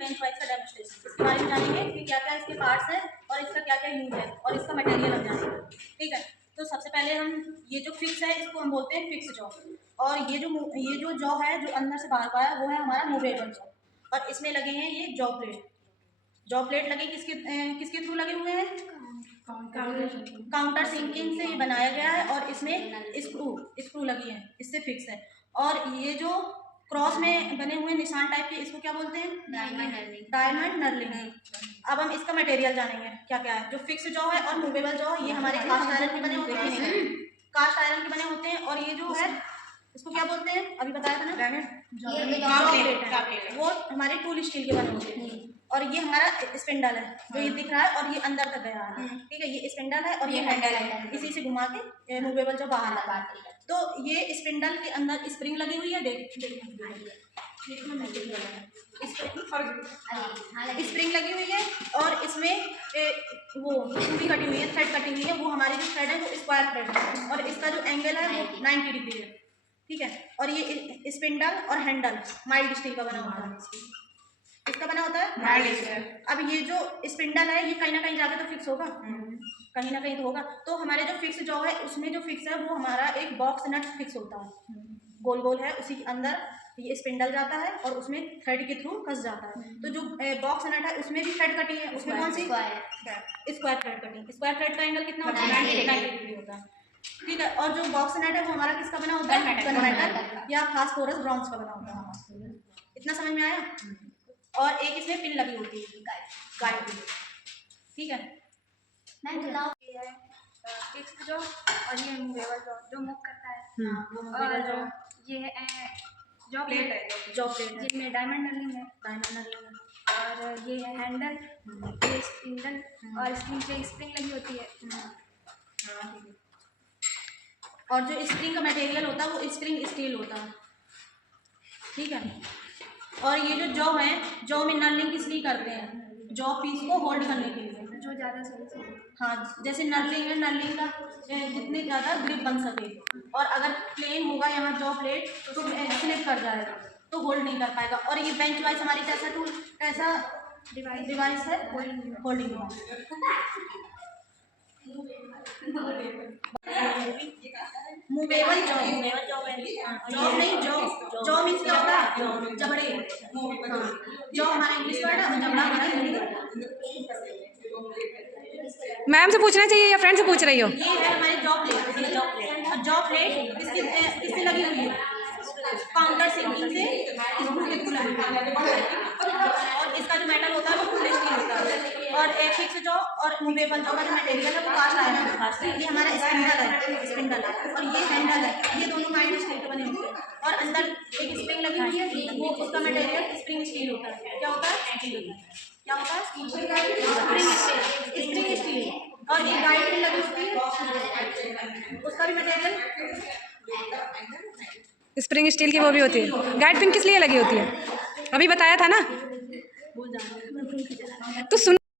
Bench wise का demonstration, इसके बारे में जानेंगे कि क्या क्या इसके पार्ट्स हैं और इसका क्या क्या यूज है और इसका मटेरियल हम जानेंगे। ठीक है, तो सबसे पहले हम ये जो फिक्स है इसको हम बोलते हैं फिक्स जॉ, और ये जो जॉ है जो अंदर से बाहर का है वो है हमारा मूवेबल जॉ, और इसमें लगे हैं ये जॉ प्लेट। जॉ प्लेट लगे किसके थ्रू लगे हुए हैं? काउंटर सिंकिंग से ये बनाया गया है, और इसमें स्क्रू लगी है, इससे फिक्स है। और ये जो क्रॉस में बने हुए निशान टाइप के, इसको क्या बोलते हैं? Diamond knurling. अब हम इसका मटेरियल जानेंगे क्या क्या है। जो फिक्स जॉ है और मूवेबल जॉ, ये हमारे कास्ट आयरन के बने होते हैं, कास्ट आयरन के बने होते हैं। और ये जो है इसको क्या बोलते हैं? अभी बताया था ना, जॉ प्लेट, वो हमारे टूल स्टील के बने होते हैं। और ये हमारा स्पिंडल है जो ये दिख रहा है, और ये अंदर तक गया है। ठीक है, ये स्पिंडल है और ये हैंडल है, इसी से घुमा के मूवेबल जो बाहर आता है। तो ये स्पिंडल के अंदर स्प्रिंग लगी हुई है, स्प्रिंग लगी हुई है, और इसमें वो चूड़ी कटी हुई है, थ्रेड कटी हुई है। वो हमारी जो थ्रेड है वो स्क्वायर थ्रेड है, और इसका जो एंगल है वो 90 डिग्री है। ठीक है, और ये स्पिंडल और हैंडल माइल्ड स्टील का बना होता है। इसका बना होता है माइल्ड स्टील। अब ये जो स्पिंडल है ये कहीं ना कहीं जाके तो फिक्स होगा, कहीं ना कहीं तो होगा। तो हमारे जो फिक्स जॉ है उसमें जो फिक्स है वो हमारा एक बॉक्स नट फिक्स होता है, गोल गोल है, उसी के अंदर ये स्पिंडल जाता है और उसमें थ्रेड के थ्रू फंस जाता है। तो जो बॉक्स नट है उसमें भी थ्रेड कटी है, उसमें कौन सी? Square thread cutting. Square thread का एंगल कितना होता है? 90 डिग्री होता है। ठीक है, और जो बॉक्स नट है वो हमारा किसका बना होता है? गनमेटल या फास्फोरस ब्रॉन्ज का बना होता है। इतना समझ में आया? और एक इसमें पिन लगी होती है, गाइड पिन। ठीक है, फिक्स जॉ और ये मूवेबल जॉ जो मूव करता है, वो मूवेबल जॉ। ये है जॉ प्लेट है, जॉ प्लेट जिसमें डायमंड नर्लिंग है, और ये है हैंडल, ये स्पिंडल, और स्प्रिंग पे स्प्रिंग लगी होती है। और जो स्प्रिंग का मटेरियल होता है वो स्प्रिंग स्टील होता है। ठीक है, और ये जो जॉ है, जॉ में नर्लिंग किस लिए करते हैं? जॉ पीस को होल्ड करने के लिए, जो ज़्यादा सही से। हाँ, जैसे नर्लिंग है, नर्लिंग का जितने ज़्यादा ग्रिप बन सके। और अगर प्लेन होगा यहाँ जॉ प्लेट तो स्लिप कर जाएगा, तो होल्ड नहीं कर पाएगा। और ये बेंच वाइज हमारी कैसा टूल, कैसा डिवाइस है? Holding device. Movable jaw, jaw नहीं, जॉ मीन्स क्या होता है? जबड़े। जॉ हमारा इंग्लिश वर्ड है और जबड़ा हमारा हिंदी वर्ड है। मैम से पूछना चाहिए या फ्रेंड से पूछ रही हो? ये है हमारी जॉ प्लेट। और जॉ प्लेट किससे लगी हुई है? काउंटर सिंकिंग से स्क्रू के थ्रू लगी हुई है। और इसका जो मेटल होता है वो टूल स्टील होता है। और फिक्स जॉ और मूवेबल जॉ का जो मटेरियल है वो कास्ट आयरन है। ये हमारा स्पिंडल है और ये हैंडल है, ये दोनों माइल्ड स्टील के बने होते हैं। और अंदर एक स्प्रिंग लगी हुई है, वो उसका मटेरियल स्प्रिंग स्टील होता है। क्या होता है? क्या होता है? Spring steel. और ये गाइड पिन लगी होती है, उसका भी मटेरियल स्प्रिंग स्टील की वो भी होती है। गाइड पिन किस लिए लगी होती है? अभी बताया था ना, तो सुन